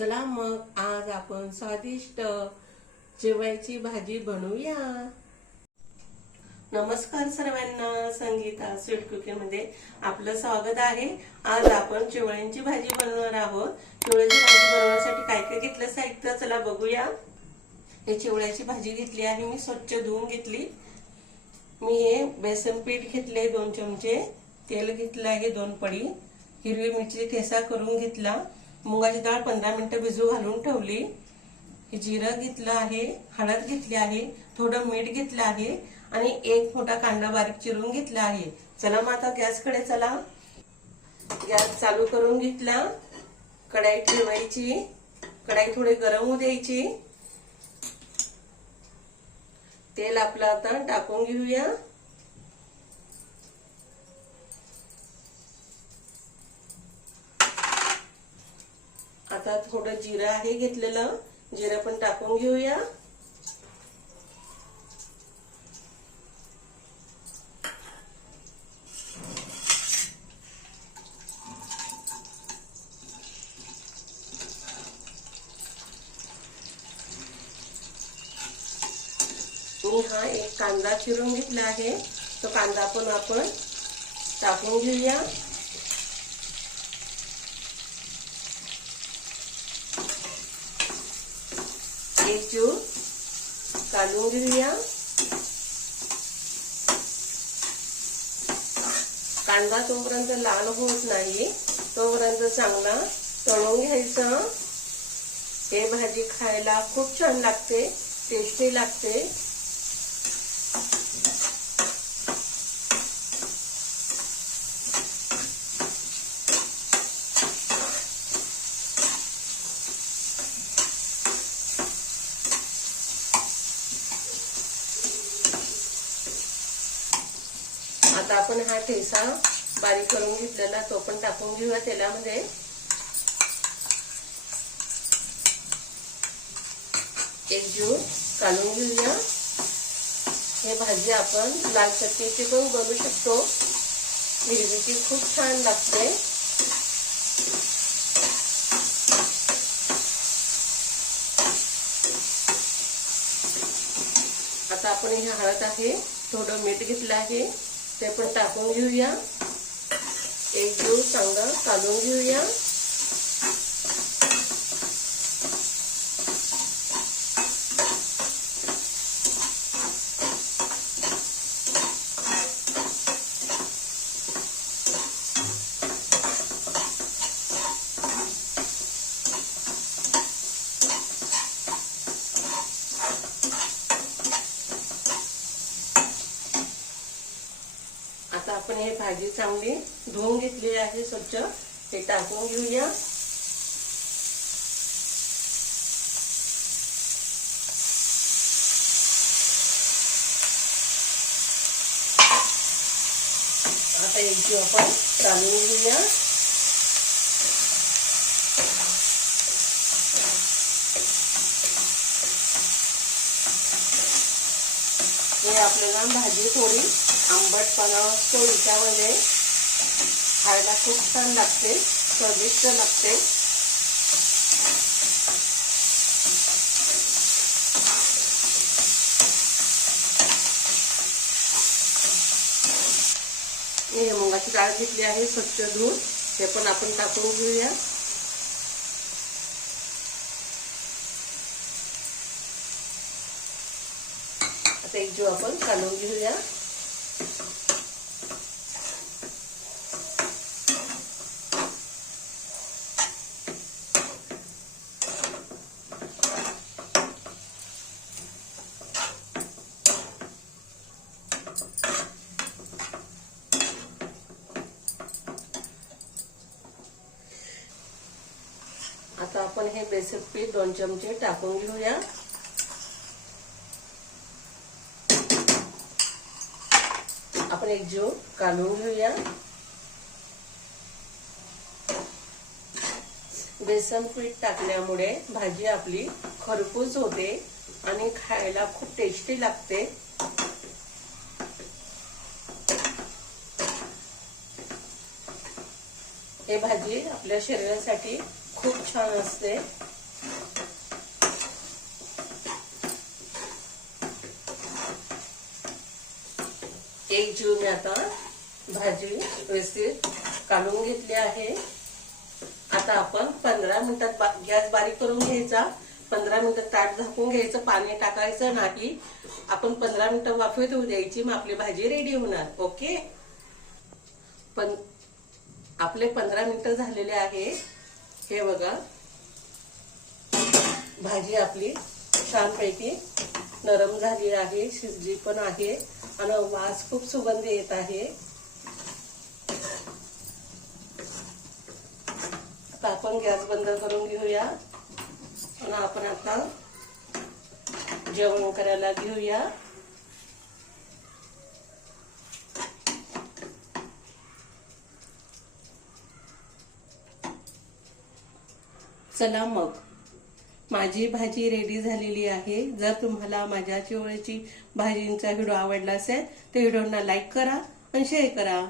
चला मग आज आपण स्वादिष्ट चिवळ्याची भाजी बनवूया। नमस्कार सर्वांना, संगीता स्वीट कुकिंग मध्ये आपलं स्वागत आहे। आज आपण चिवळ्यांची भाजी बनवणार आहोत। चिवळ्याची भाजी बनवण्यासाठी काय काय घेतलं साहित्य चला बघूया। हे चिवळ्याची भाजी घेतली आहे, मी स्वच्छ धुवून घेतली। मी हे बेसन पीठ घेतले 2 चमचे, तेल घेतलं आहे 2 पडी, हिरवी मिरची ठेचा करून घेतला, मुगाची डाळ 15 मिनिटं भिजू घालून ठेवली, हे जिरं घेतलं आहे, हळद घेतली आहे, थोडं मीठ घेतलं आहे आणि 1 मोठा कांदा बारीक चिरून घेतला आहे। चला मग आता गॅसकडे चला। गॅस चालू करून घेतला, कढाई ठेवायची, कढाई थोडी गरम होऊ द्यायची, तेल आपलं आता टाकून घेऊया। आता थोडं जिरं आहे घेतलेलं, जिरं पण टाकून घेऊया। मी हा 1 कांदा चिरून घेतला आहे, तो कांदा पण आपण टाकून घेऊया। एक जीव काढून घेऊया। कांदा तोपर्यंत लाल होत नाही तोपर्यंत चांगला तळून घ्यायचं। हे भाजी खायला खूप छान लागते, टेस्टी लागते। आता आपण हा ठेचा बारीक करून घेतलेला तो पण टाकून घेऊया तेलामध्ये। एक जीव काढून घेऊया। हे भाजी आपण लाल चटणीची पण बनवू शकतो, हिरवीची खूप छान लागते। आता आपण हे हळद आहे, थोडं मीठ घेतलं आहे, ते पण टाकून घेऊया। एक जीव चांगला काढून घेऊया। आता आपण हे भाजी चांगली धुवून घेतली आहे स्वच्छ, ते टाकून घेऊया। आता एक जीव आपण काढून घेऊया। हे आपल्याला भाजी थोडी आंबटपणा असतो, याच्यामध्ये खायला खूप छान लागते, स्वादिष्ट लागते। हे मुगाची डाळ घेतली आहे स्वच्छ धुवून, ते पण आपण टाकून घेऊया। आता एक जीव आपण काढून घेऊया। आता आपण हे बेसन पीठ 2 चमचे टाकून घेऊया। आपण एक जीव काढून घेऊया। बेसन पीठ टाकल्यामुळे भाजी आपली खरपूस होते आणि खायला खूप टेस्टी लागते। हे भाजी आपल्या शरीरासाठी खूप छान असते। एक जीव मी आता भाजी व्यवस्थित काढून घेतली आहे। आता आपण 15 मिनिटात गॅस बारीक करून घ्यायचा। 15 मिनिटात ताट झाकून घ्यायचं, पाणी टाकायचं नाही। आपण 15 मिनिटं वाफेत होऊ द्यायची, मग आपली भाजी रेडी होणार। ओके, पण आपले 15 मिनिटं झालेले आहे। हे बघा, भाजी आपली छानपैकी नरम झाली आहे, शिजली पण आहे आणि वास खूप सुगंध येत आहे। आता आपण गॅस बंद करून घेऊया आणि आपण आता जेवण करायला घेऊया। चला मग, माझी भाजी रेडी झालेली आहे। जर तुम्हाला माझ्या चिवळ्याची भाजींचा व्हिडिओ आवडला असेल तर व्हिडिओला लाईक करा आणि शेअर करा।